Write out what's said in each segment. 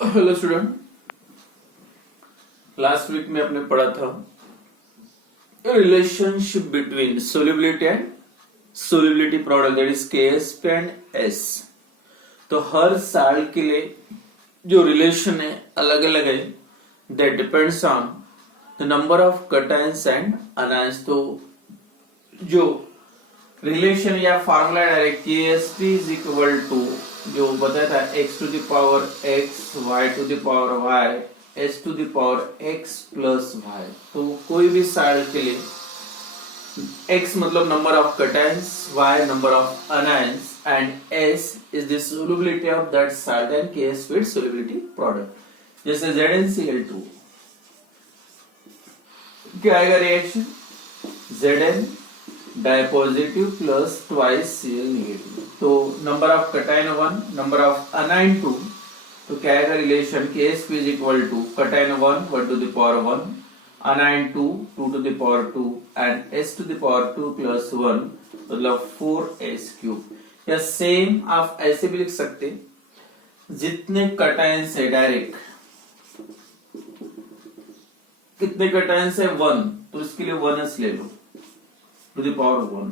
Hello student, last week में आपने पढ़ा था relationship between solubility and solubility product, that is KSP and S। तो हर साल के लिए जो रिलेशन है अलग अलग है, that depends on the number of cations and anions. तो जो रिलेशन या formula direct KSP is equal to जो बताया था x to the power x, y to the power y, s to the power x plus y। तो कोई भी salt के लिए x मतलब number of cations, y number of anions and s is the solubility of that salt and KSP is solubility product. जैसे ZnCl2 क्या आएगा reaction, Zn di positive plus twice Cl negative. तो number of cation 1, number of anion 2, तो क्या आएगा relation KSP is equal to cation 1 1 to the power 1, anion 2 2 to the power 2 and S to the power 2 plus 1 मतलब 4s cube. या same आप ऐसे भी लिख सकते, जितने कैटायंस है डायरेक्ट, कितने कैटायंस है 1, तो इसके लिए 1s ले लो टू द पावर 1।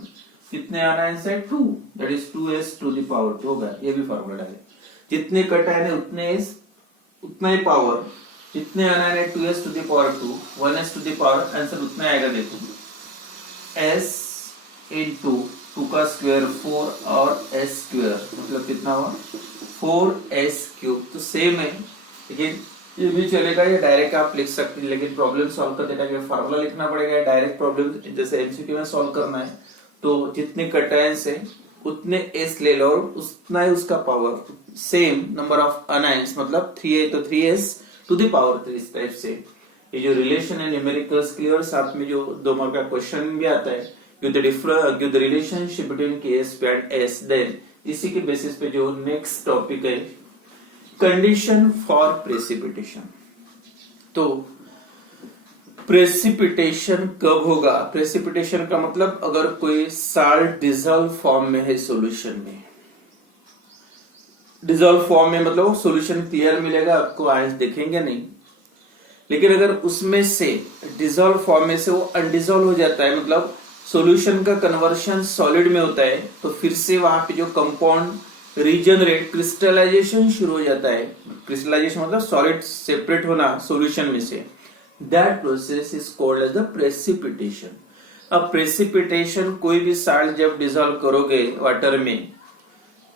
कितने अनायंस है 2, that is 2s to the power 2 होगा। ये भी फार्मूला डाले, जितने कैटायन है उतने s उतना ही पावर, जितने अनायन है 2s to the power 2, 1s to the power, answer उतना आएगा। देखो s इंटू 2 का स्क्वायर 4 और s स्क्वायर मतलब कितना हुआ 4s क्यूब। तो सेम है, लेकिन ये भी चलेगा, ये डायरेक्ट आप लिख सकते हैं, लेकिन प्रॉब्लम सॉल्व करते टाइम फार्मूला लिखना पड़ेगा। डायरेक्ट प्रॉब्लम जैसे एमसीक्यू में सॉल्व करना है तो जितने कैटायंस है उतने s ले लो और उतना ही उसका power. Same number of anions मतलब 3 तो 3s टू द पावर 3। इस टाइप से ये जो रिलेशन है न्यूमेरिकल्स क्लियर, साथ में जो 2 मार्क का क्वेश्चन भी आता है, give the relationship between KSP and S। Then इसी के बेसिस पे जो नेक्स्ट टॉपिक है कंडीशन फॉर प्रेसिपिटेशन। तो प्रेसिपिटेशन कब होगा? प्रेसिपिटेशन का मतलब अगर कोई साल्ट डिजॉल्व फॉर्म में है सॉल्यूशन में, डिजॉल्व फॉर्म में मतलब सॉल्यूशन क्लियर मिलेगा आपको, आयंस दिखेंगे नहीं, लेकिन अगर उसमें से डिजॉल्व फॉर्म में से वो अनडिजॉल्व हो जाता है, मतलब सॉल्यूशन का कन्वर्शन सॉलिड में होता है, तो फिर से वहां पे जो कंपाउंड रीजनरेट क्रिस्टलाइजेशन शुरू हो जाता है। क्रिस्टलाइजेशन मतलब सॉलिड सेपरेट होना सॉल्यूशन में से, that process is called as the precipitation. अब प्रेसिपिटेशन कोई भी साल्ट जब डिसॉल्व करोगे वाटर में,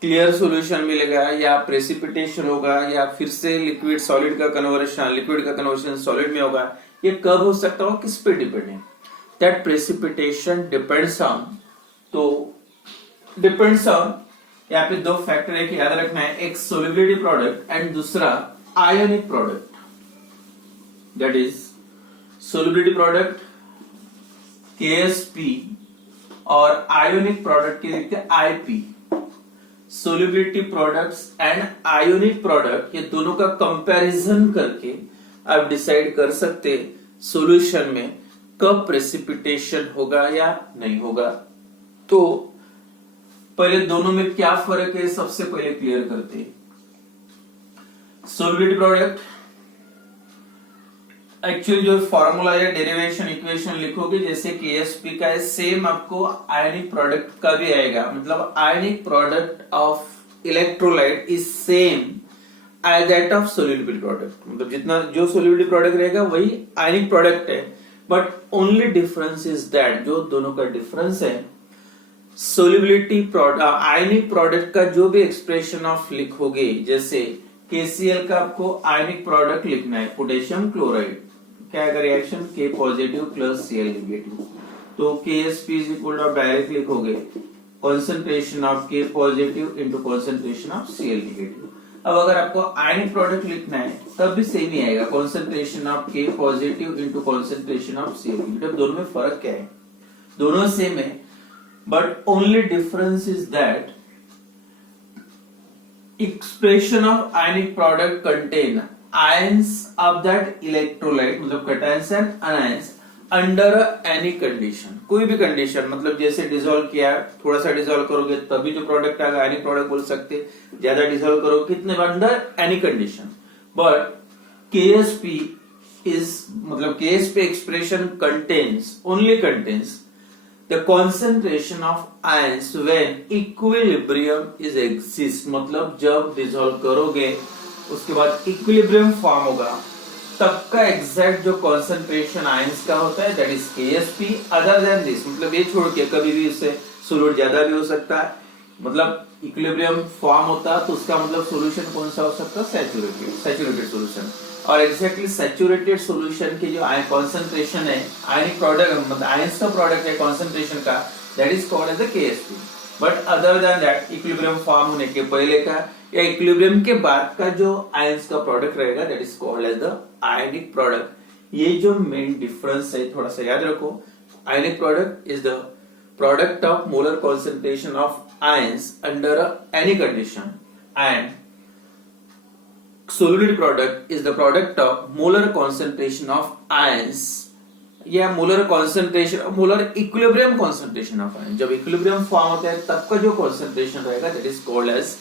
क्लियर सॉल्यूशन मिलेगा या प्रेसिपिटेशन होगा या फिर से लिक्विड सॉलिड का कन्वर्शन, लिक्विड का कन्वर्शन सॉलिड में होगा, ये कब हो सकता हो, किस पे डिपेंड है? दैट प्रेसिपिटेशन डिपेंड्स ऑन, तो डिपेंड्स ऑन यहाँ पे 2 फैक्टर है कि याद रखना है, एक सोल्युबिलिटी प्रोडक्ट एंड दूसरा ionic product. That is solubility product KSP और आयोनिक प्रोडक्ट के लिखते हैं IP। Solubility products and ionic product, ये दोनों का कंपैरिजन करके आप डिसाइड कर सकते सॉल्यूशन में कब प्रेसिपिटेशन होगा या नहीं होगा। तो पहले दोनों में क्या फर्क है सबसे पहले क्लियर करते हैं। सोल्युबिलिटी प्रोडक्ट एक्चुअली जो फॉर्मूला या डेरिवेशन इक्वेशन लिखोगे जैसे KSP का है, सेम आपको आयनिक प्रोडक्ट का भी आएगा। मतलब ionic product of electrolyte is same as that of solubility product. मतलब जितना जो सोल्युबिलिटी प्रोडक्ट रहेगा वही आयनिक प्रोडक्ट है, but only difference is that, जो दोनों का डिफरेंस है, सोल्युबिलिटी प्रोडक्ट आयनिक प्रोडक्ट का जो भी एक्सप्रेशन ऑफ लिखोगे, जैसे KCl का आपको आयनिक प्रोडक्ट लिखना है पोटेशियम क्लोराइड, क्या आएगा reaction K positive plus Cl negative. तो KSP is equal to direct लिखोगे concentration of K positive into concentration of Cl negative. अब अगर आपको आयनिक प्रोडक्ट लिखना है तब भी सेम ही आएगा, concentration of K positive into concentration of Cl negative. दोनों में फर्क क्या है? दोनों सेम है, but only difference is that expression of ionic product contain ions of that electrolyte, मतलब cations and anions under any condition। कोई भी कंडीशन, मतलब जैसे डिसॉल्व किया, थोड़ा सा डिसॉल्व करोगे तभी जो प्रोडक्ट आएगा आयनिक प्रोडक्ट बोल सकते, ज्यादा डिसॉल्व करोगे कितने, under any condition. But KSP is मतलब KSP expression only contains the concentration of ions when equilibrium is exist, मतलब जब डिसॉल्व करोगे उसके बाद इक्विलिब्रियम फॉर्म होगा तब का एग्जैक्ट जो कॉन्सेंट्रेशन आयंस का होता है that is KSP। Other than this, मतलब ये छोड़ के कभी भी इससे सोल्यूट ज्यादा भी हो सकता है, मतलब इक्विलिब्रियम फॉर्म होता तो उसका मतलब सॉल्यूशन कौन सा हो सकता है, सैचुरेटेड सॉल्यूशन। और एग्जैक्टली सैचुरेटेड सॉल्यूशन की जो कॉन्सेंट्रेशन है आयनिक प्रोडक्ट मतलब आयंस का प्रोडक्ट है कॉन्सेंट्रेशन का, that is called as the KSP। But other than that equilibrium form होने के पहले का या इक्विलिब्रियम के बाद का जो आयंस का प्रोडक्ट रहेगा that is called as the ionic product. ये जो मेन डिफरेंस है थोड़ा सा याद रखो। Ionic product is the product of molar concentration of ions under any condition and solute product is the product of molar concentration of ions या molar concentration molar equilibrium concentration of ions। जब equilibrium form होता है तब का जो concentration रहेगा that is called as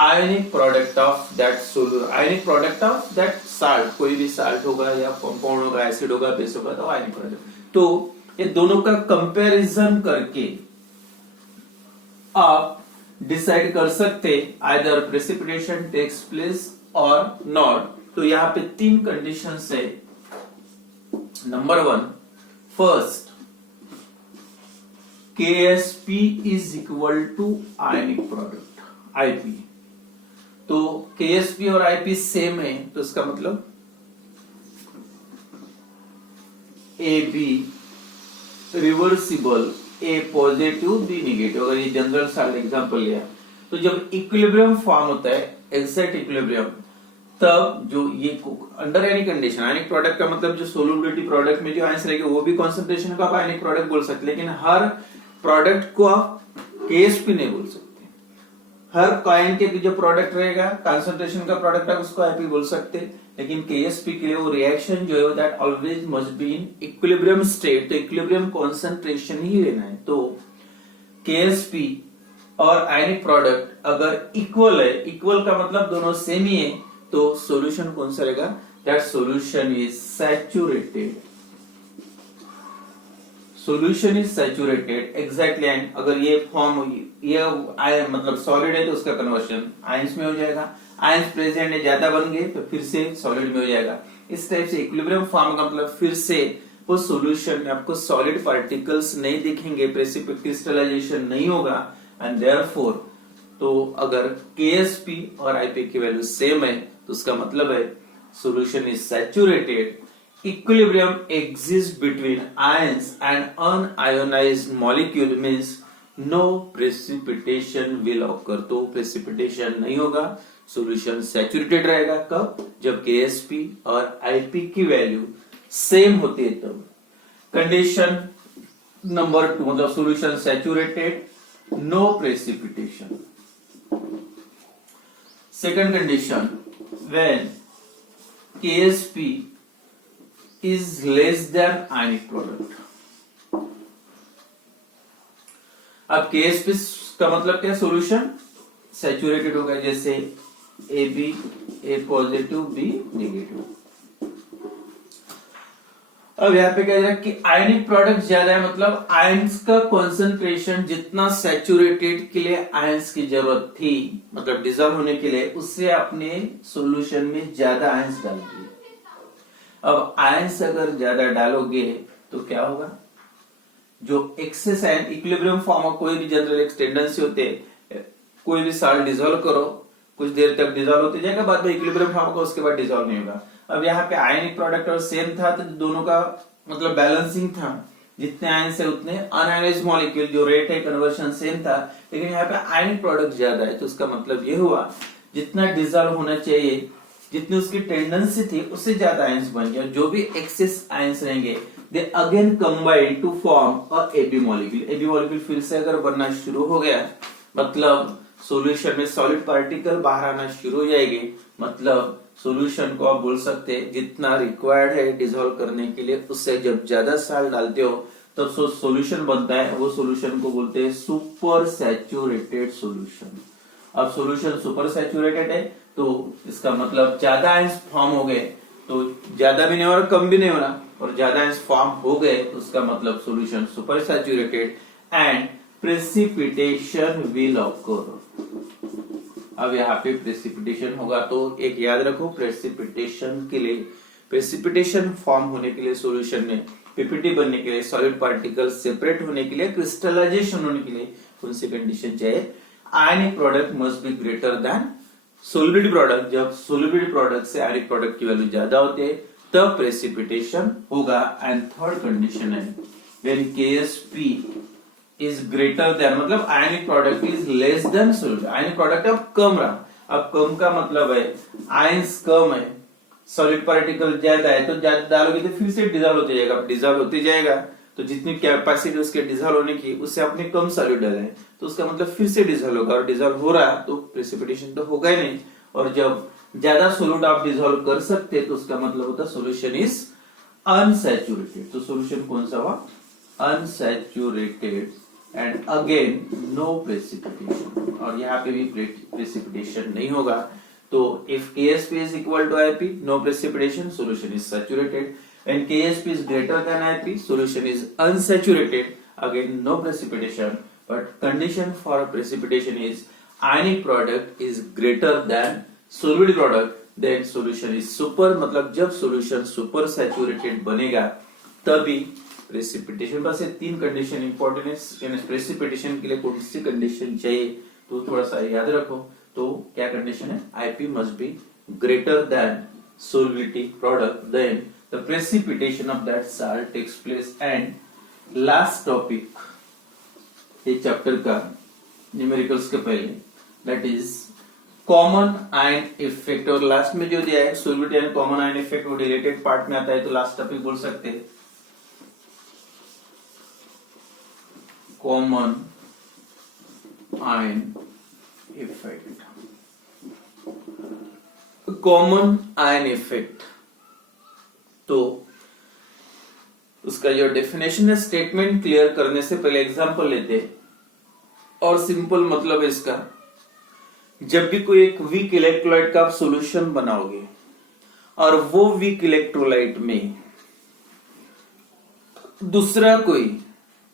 ionic product of that solute, ionic product of that salt। कोई भी salt होगा या compound होगा, acid होगा, base होगा तो ionic product। तो ये दोनों का कंपैरिजन करके आप डिसाइड कर सकते either precipitation takes place और नॉट। तो यहाँ पे तीन कंडीशन है। Number 1, first KSP is equal to ionic product IP। तो KSP और IP सेम है तो इसका मतलब AB reversible, A positive B negative. अगर ये जनरल साल्ट एग्जांपल लिया तो जब इक्विलिब्रियम फॉर्म होता है एग्जैक्ट इक्विलिब्रियम तब जो ये under any condition ionic product का मतलब जो सोलुबिलिटी प्रोडक्ट में जो आयंस रहेगा वो भी कॉन्सेंट्रेशन का आप आयनिक प्रोडक्ट बोल सकते, लेकिन हर प्रोडक्ट को आप KSP नहीं बोल सकते। हर कॉइन के भी जो प्रोडक्ट रहेगा कॉन्सेंट्रेशन का प्रोडक्ट है उसको IP बोल सकते, लेकिन KSP के लिए वो रिएक्शन जो है that always must be in equilibrium state, तो इक्विलिब्रियम कॉन्सेंट्रेशन ही लेना है। तो KSP और आयनिक प्रोडक्ट अगर इक्वल है, इक्वल का मतलब दोनों सेम ही है, तो सॉल्यूशन कौन सा रहेगा, that solution is saturated. Solution is saturated exactly. And अगर ये फॉर्म ये मतलब सॉलिड है तो उसका कन्वर्शन आयंस में हो जाएगा, आयंस प्रेजेंट है ज्यादा बन गए तो फिर से सॉलिड में हो जाएगा। इस टाइप से इक्विलिब्रियम फॉर्म का मतलब फिर से वो सॉल्यूशन में आपको सॉलिड पार्टिकल्स नहीं दिखेंगे, प्रेसिपिटेट क्रिस्टलाइजेशन नहीं होगा एंड देयरफॉर तो अगर KSP और IP की वैल्यू सेम है तो उसका मतलब है solution is saturated, equilibrium exist between ions and unionized molecule means no precipitation will occur. तो प्रेसिपिटेशन नहीं होगा, सॉल्यूशन सैचुरेटेड रहेगा। कब, जब KSP और IP की वैल्यू सेम होती है तब। कंडीशन नंबर 2 मतलब solution saturated, no precipitation. Second condition, when KSP is less than ionic product। अब KSP का मतलब क्या, सॉल्यूशन सैचुरेटेड होगा, जैसे AB A positive B negative. अब यहाँ पे क्या है कि आयनिक प्रोडक्ट ज्यादा है, मतलब आयंस का कॉन्सेंट्रेशन जितना सैचुरेटेड के लिए आयंस की जरूरत थी मतलब डिजॉल्व होने के लिए, उससे अपने सॉल्यूशन में ज्यादा आयंस डाल दिए। अब आयंस अगर ज्यादा डालोगे तो क्या होगा, जो excess ion equilibrium form of कोई भी जनरल एक टेंडेंसी होते है, कोई भी साल्ट डिजॉल्व करो कुछ देर तक डिजॉल्व होते जाएगा, बाद में इक्विलिब्रियम फॉर्म होगा उसके बाद डिजॉल्व नहीं होगा। अब यहाँ पे आयनिक प्रोडक्ट और सेम था तो दोनों का मतलब बैलेंसिंग था, जितने आयंस है उतने अनआयोनाइज्ड मॉलिक्यूल जो रेट है कन्वर्शन सेम था, लेकिन यहाँ पे आयनिक प्रोडक्ट ज्यादा है तो उसका मतलब ये हुआ जितना डिजॉल्व होना चाहिए जितनी उसकी टेंडेंसी थी उससे ज्यादा आयंस बन गया। जो भी एक्सेस आयंस रहेंगे they again combine to form a AB molecule. AB molecule फिर से अगर बनना शुरू हो गया मतलब सॉल्यूशन में सॉलिड पार्टिकल बाहर आना शुरू हो जाएंगे, मतलब सॉल्यूशन को आप बोल सकते हैं जितना रिक्वायर्ड है डिसॉल्व करने के लिए उससे जब ज्यादा साल्ट डालते हो तब सॉल्यूशन बनता है, वो सॉल्यूशन को बोलते हैं सुपर सैचुरेटेड सॉल्यूशन। अब सॉल्यूशन सुपर सैचुरेटेड है तो इसका मतलब ज्यादा आयंस फॉर्म हो गए, तो ज्यादा भी नहीं हो रहा कम भी नहीं हो रहा, और ज्यादा आयंस फॉर्म हो गए तो उसका मतलब solution super saturated and precipitation will occur. अब यहाँ पे प्रेसिपिटेशन होगा, तो एक याद रखो, प्रेसिपिटेशन के लिए, प्रेसिपिटेशन फॉर्म होने के लिए सॉल्यूशन में, पीपीटी बनने के लिए, सॉलिड पार्टिकल सेपरेट होने के लिए, क्रिस्टलाइजेशन होने के लिए कौन सी कंडीशन चाहिए? Ionic product must be greater then solubility product. जब सोल्यूबिलिटी प्रोडक्ट से आयनिक प्रोडक्ट की वैल्यू ज्यादा होती है तब प्रेसिपिटेशन होगा। एंड थर्ड कंडीशन है when KSP is greater than, मतलब ionic product is less than solubility. Ionic product अब कम रहा, अब कम का मतलब है आयंस कम है, सॉलिड पार्टिकल ज्यादा है, तो ज्यादा डालोगे तो फिर से डिजॉल्व होते जाएगा, डिजॉल्व होते जाएगा, तो जितनी कैपेसिटी उसके डिजॉल्व होने की उससे आपने कम सॉलिड डाला है, तो उसका मतलब फिर से डिजॉल्व होगा, और डिजॉल्व हो रहा तो प्रेसिपिटेशन तो होगा ही नहीं। और जब ज्यादा सोल्यूट आप डिजॉल्व कर सकते तो उसका मतलब होता सोल्यूशन इज अनसैचुरेटेड। तो सोल्यूशन कौन सा हुआ? Unsaturated and again no precipitation, और यहाँ पे भी प्रेसिपिटेशन नहीं होगा। तो if KSP is equal to IP, no precipitation, solution is saturated. When KSP is greater than IP, solution is unsaturated, again no precipitation. But condition for precipitation is ionic product is greater than solubility product, then solution is super, मतलब जब solution super saturated बनेगा तभी precipitation. बस ये तीन condition important है। Precipitation के लिए कौन सी कंडीशन चाहिए तो थोड़ा सा याद रखो। तो क्या कंडीशन है? IP must be greater than solubility product, then the precipitation of that salt takes place. And last topic ये चैप्टर का न्यूमेरिकल्स के पहले, that is common ion effect. और लास्ट में जो दिया है solubility and common ion effect, वो रिलेटेड पार्ट में आता है, तो लास्ट टॉपिक बोल सकते हैं common ion effect. Common ion effect, तो उसका जो डेफिनेशन है, स्टेटमेंट क्लियर करने से पहले एग्जांपल लेते हैं। और सिंपल मतलब है इसका, जब भी कोई एक वीक इलेक्ट्रोलाइट का आप सॉल्यूशन बनाओगे और वो वीक इलेक्ट्रोलाइट में दूसरा कोई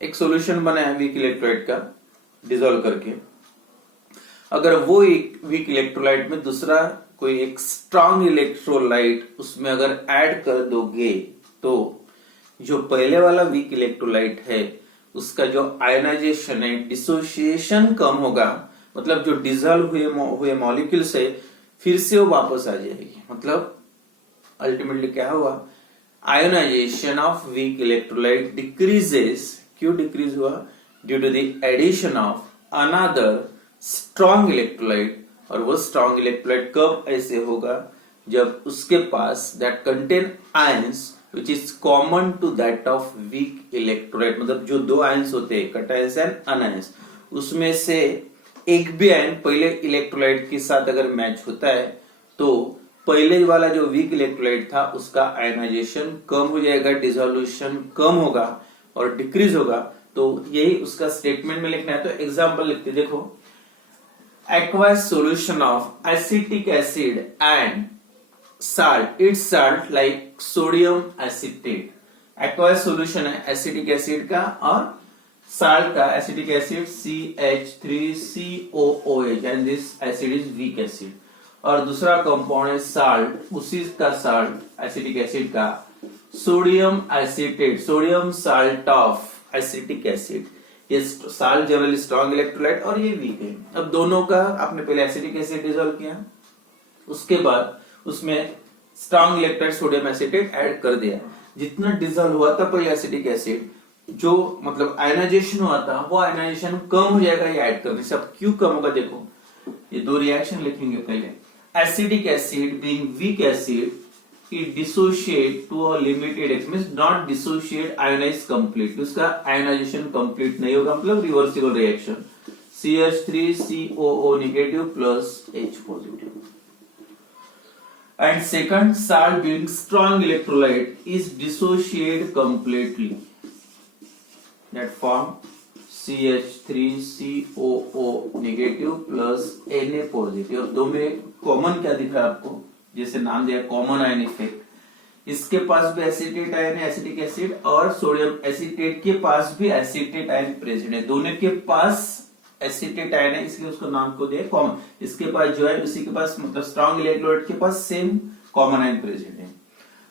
एक सॉल्यूशन बना है वीक इलेक्ट्रोलाइट का डिसॉल्व करके, अगर वो एक वीक इलेक्ट्रोलाइट में दूसरा कोई एक स्ट्रांग इलेक्ट्रोलाइट उसमें अगर ऐड कर दोगे तो जो पहले वाला वीक इलेक्ट्रोलाइट है उसका जो आयनाइजेशन है, डिसोसिएशन कम होगा, मतलब जो डिसॉल्व हुए मॉलिक्यूल्स है फिर से वो वापस आ जाएगी। मतलब अल्टीमेटली क्या हुआ? Ionisation of weak electrolyte decreases. क्यों डिक्रीज हुआ? Due to the addition of another strong electrolyte. और वो स्ट्रॉन्ग इलेक्ट्रोलाइट कब ऐसे होगा? जब उसके पास that contain ions which is common to that of weak electrolyte, मतलब जो दो आयंस होते हैं कैटायंस एंड अनायंस, उसमें से एक भी आयन पहले इलेक्ट्रोलाइट के साथ अगर मैच होता है तो पहले वाला जो वीक इलेक्ट्रोलाइट था उसका आयनाइजेशन कम हो जाएगा, डिसोल्यूशन कम होगा और डिक्रीज होगा। तो यही उसका स्टेटमेंट में लिखना है। तो एग्जांपल लिखते देखो, aqueous solution of acetic acid and salt, its salt like sodium acetate। aqueous solution है एसिटिक एसिड का और साल्ट का, acetic acid CH3COOH and this acid is weak acid. और दूसरा कंपाउंड है साल्ट, उसी का साल्ट एसिटिक एसिड का sodium acetate, sodium salt of acetic acid. ये साल्ट जनरली स्ट्रॉन्ग इलेक्ट्रोलाइट और ये वीक है। अब दोनों का आपने पहले एसिटिक एसिड डिसॉल्व किया, उसके बाद उसमें strong electrolyte sodium acetate add कर दिया। जितना डिसॉल्व हुआ था पहले एसिटिक एसिड, जो मतलब आयनाइजेशन हुआ था वो आयनाइजेशन कम हो जाएगा ये ऐड करने से। अब क्यों कम होगा? देखो ये दो रिएक्शन लिखेंगे पहले। Acetic acid being weak acid it dissociate to a limited extent, means not dissociate, ionize completely, उसका ionization complete नहीं होगा, मतलब reversible reaction, CH3COO negative plus H positive। And second, salt being strong electrolyte is dissociate completely, that form CH3COO negative plus Na positive। दो में common क्या दिख रहा है आपको, जैसे नाम दिया कॉमन आयन इफेक्ट, इसके पास भी एसीटेट आयन है, एसिटिक एसिड, और सोडियम एसीटेट के पास भी एसीटेट आयन प्रेजेंट है, दोनों के पास एसीटेट आयन है, इसलिए उसको नाम को दिया कॉमन। इसके पास जो है उसी के पास मतलब स्ट्रॉन्ग इलेक्ट्रोलाइट के पास सेम कॉमन आयन प्रेजेंट है।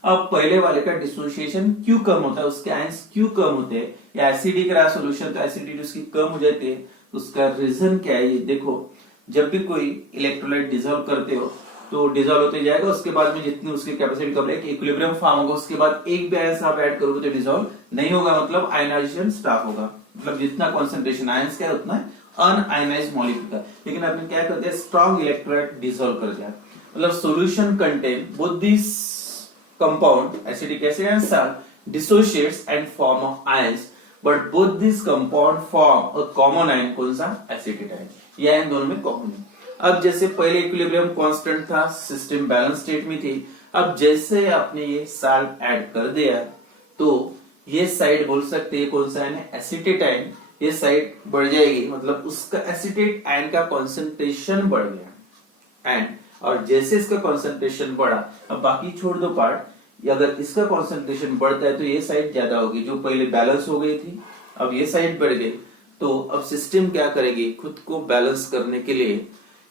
अब पहले वाले का डिसोसिएशन क्यों कम होता है, उसके आयंस क्यों कम होते हैं, या एसिडिक रहा सोल्यूशन तो एसिडिटी उसकी कम हो जाती है, उसका रीजन क्या है ये देखो। जब भी कोई इलेक्ट्रोलाइट डिसॉल्व करते हो तो डिसॉल्व होते जाएगा, उसके बाद में जितनी उसकी कैपेसिटी कम रहेगी इक्विलिब्रियम फॉर्म होगा, उसके बाद एक भी आयंस आप ऐड करोगे तो डिसॉल्व नहीं होगा, मतलब आयनाइजेशन स्टॉप होगा, मतलब जितना कंसंट्रेशन आयंस का है उतना अनआयनाइज्ड मॉलिक्यूल का। लेकिन आपने क्या करते हैं, स्ट्रॉन्ग इलेक्ट्रोलाइट डिसॉल्व कर दिया, मतलब solution contain both this compound acetic acid and salt dissociates and form of ions, but both these compound form a common ion, कौन सा, acetate ion। ये आयन दोनों में कॉमन है। अब जैसे पहले इक्विलिब्रियम कांस्टेंट था, सिस्टम बैलेंस स्टेट में थी, अब जैसे आपने ये साल्ट ऐड कर दिया तो ये साइड बोल सकते हैं कौन सा आयन है, एसिटेट आयन, ये साइड बढ़ जाएगी, मतलब उसका एसिटेट आयन का कॉन्सेंट्रेशन बढ़ गया, एंड और जैसे इसका कंसंट्रेशन बढ़ा, अब बाकी छोड़ दो पार्ट, अगर इसका कंसंट्रेशन बढ़ता है तो ये साइड ज्यादा होगी, जो पहले बैलेंस हो गई थी अब ये साइड बढ़ गई, तो अब सिस्टम क्या करेगी, खुद को बैलेंस करने के लिए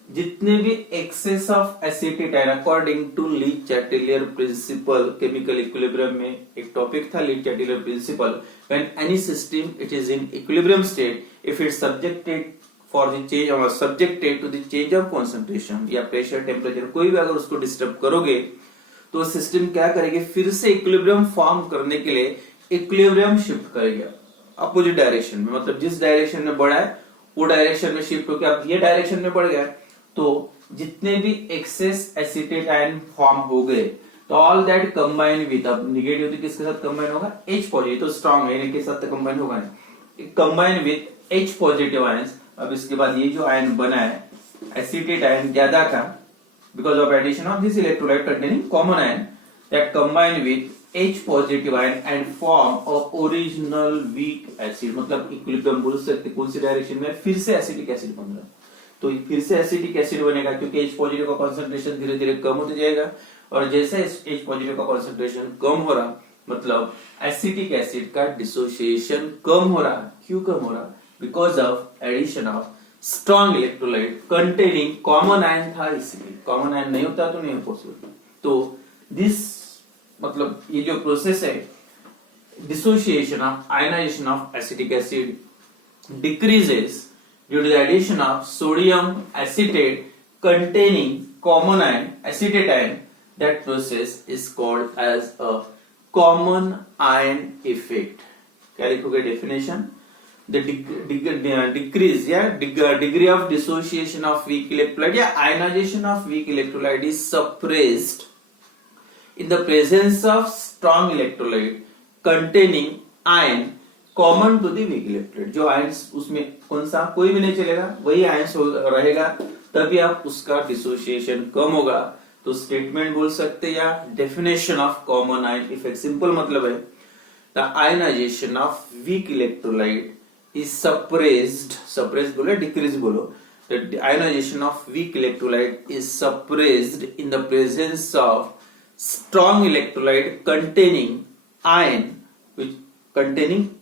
जितने भी excess of acetate ion according to Le Chatelier principle, chemical equilibrium में एक टॉपिक था Le Chatelier principle, when any system it is in equilibrium state if it subjected for the change or subjected to the change of concentration या pressure temperature, कोई भी अगर उसको disturb करोगे तो सिस्टम क्या करेगी, फिर से इक्विलिब्रियम फॉर्म करने के लिए इक्विलिब्रियम शिफ्ट करेगा अपोजिट डायरेक्शन में, मतलब जिस डायरेक्शन में बढ़ा है वो डायरेक्शन में शिफ्ट होकर अब ये डायरेक्शन में बढ़ गया, तो जितने भी एक्सेस एसिटेट आयन फॉर्म हो गए तो ऑल दैट कंबाइन विद, अब निगेटिव किसके साथ कंबाइन होगा, H पॉजिटिव, तो स्ट्रॉन्ग है इनके साथ कंबाइन होगा, combine with H positive ions. अब इसके बाद ये जो आयन बना है एसिटेट आयन ज्यादा था because of addition of this electrolyte containing common ion that combine with H positive ion and form of original weak acid, मतलब इक्विलिब्रियम बोल सकते कौन सी डायरेक्शन में, फिर से एसिटिक एसिड बन रहा है, तो फिर से एसिटिक एसिड बनेगा क्योंकि H पॉजिटिव का कंसंट्रेशन धीरे धीरे कम होते जाएगा, और जैसे H पॉजिटिव का कंसंट्रेशन कम हो रहा मतलब एसिटिक एसिड का डिसोसिएशन कम हो रहा, क्यों कम हो रहा, because of addition of strong electrolyte containing common ion था, इसलिए common ion नहीं होता तो नहीं पॉसिबल। तो this मतलब ये जो प्रोसेस है dissociation of ionization of acetic acid decreases due to the addition of sodium acetate containing common ion acetate ion, that process is called as a common ion effect। क्या लिखोगे definition, the decrease degree of dissociation of weak electrolyte या ionization of weak electrolyte is suppressed in the presence of strong electrolyte containing ion common to the weak electrolyte। जो ions उसमें कौन सा, कोई भी नहीं चलेगा, वही ions रहेगा, तभी आप उसका dissociation कम होगा, तो स्टेटमेंट बोल सकते या definition of common ion effect, simple मतलब है the ionization of weak electrolyte is suppressed बोलो decrease बोलो, the ionization of weak electrolyte is suppressed in the presence of strong electrolyte containing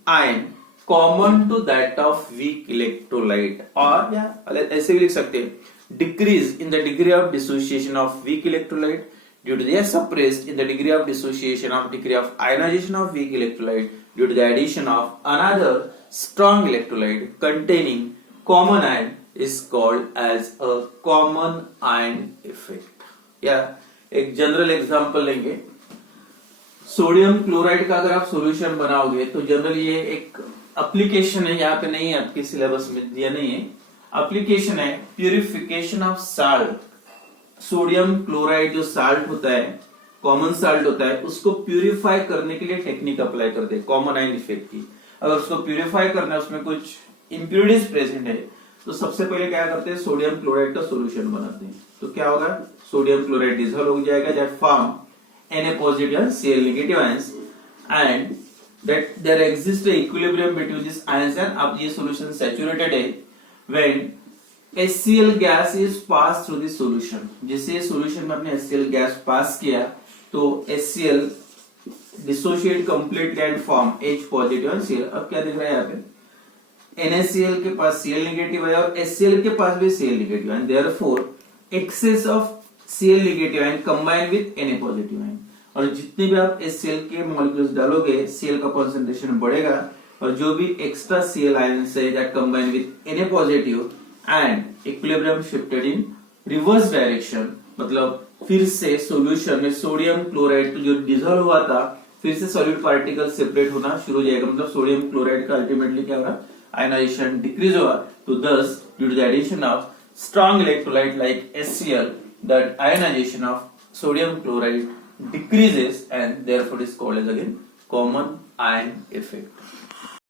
ion common to that of weak electrolyte, और या ऐसे भी लिख सकते हैं decrease in the degree of dissociation of weak electrolyte due to the suppressed in the degree of dissociation of degree of ionization of weak electrolyte due to the addition of another strong electrolyte containing common ion is called as a common ion effect। या एक general example लेंगे, sodium chloride का अगर आप solution बनाओगे तो generally ये एक एप्लीकेशन है, यहाँ पे नहीं है आपके सिलेबस में दिया नहीं है, एप्लीकेशन है purification of salt. Sodium chloride जो साल्ट होता है, कॉमन साल्ट होता है, उसको प्यूरिफाई करने के लिए टेक्निक अप्लाई करते हैं कॉमन आयन इफेक्ट की। अगर उसको प्यूरिफाई करना है, उसमें कुछ इंप्यूरिटीज प्रेजेंट है, तो सबसे पहले क्या करते हैं, सोडियम क्लोराइड का सॉल्यूशन बनाते हैं। तो क्या होगा, सोडियम क्लोराइड डिसॉल्व हो जाएगा, that form Na positive and Cl negative ions, and that there exists a equilibrium between these ions, and अब ये solution saturated है when HCl gas is pass through the solution. जैसे solution में आपने HCl gas pass किया तो HCl dissociate completely and form H positive and Cl। अब क्या दिख रहा है यहाँ पे, NaCl के पास Cl नेगेटिव है और HCl के पास भी Cl नेगेटिव है, therefore excess of Cl negative ion combine with Na positive ion. और जितने भी आप HCl के मॉलिक्यूल्स डालोगे Cl का कंसंट्रेशन बढ़ेगा और जो भी एक्स्ट्रा Cl आयंस है that combine with Na positive and equilibrium shifted in reverse direction, मतलब फिर से सॉल्यूशन में सोडियम क्लोराइड जो डिसॉल्व हुआ था फिर से सॉलिड पार्टिकल सेपरेट होना शुरू हो जाएगा, मतलब सोडियम क्लोराइड का अल्टीमेटली क्या हो रहा है, आयनाइजेशन डिक्रीज होगा। तो thus due to the addition of strong electrolyte like HCl that ionization of sodium chloride decreases and therefore is called as again common ion effect.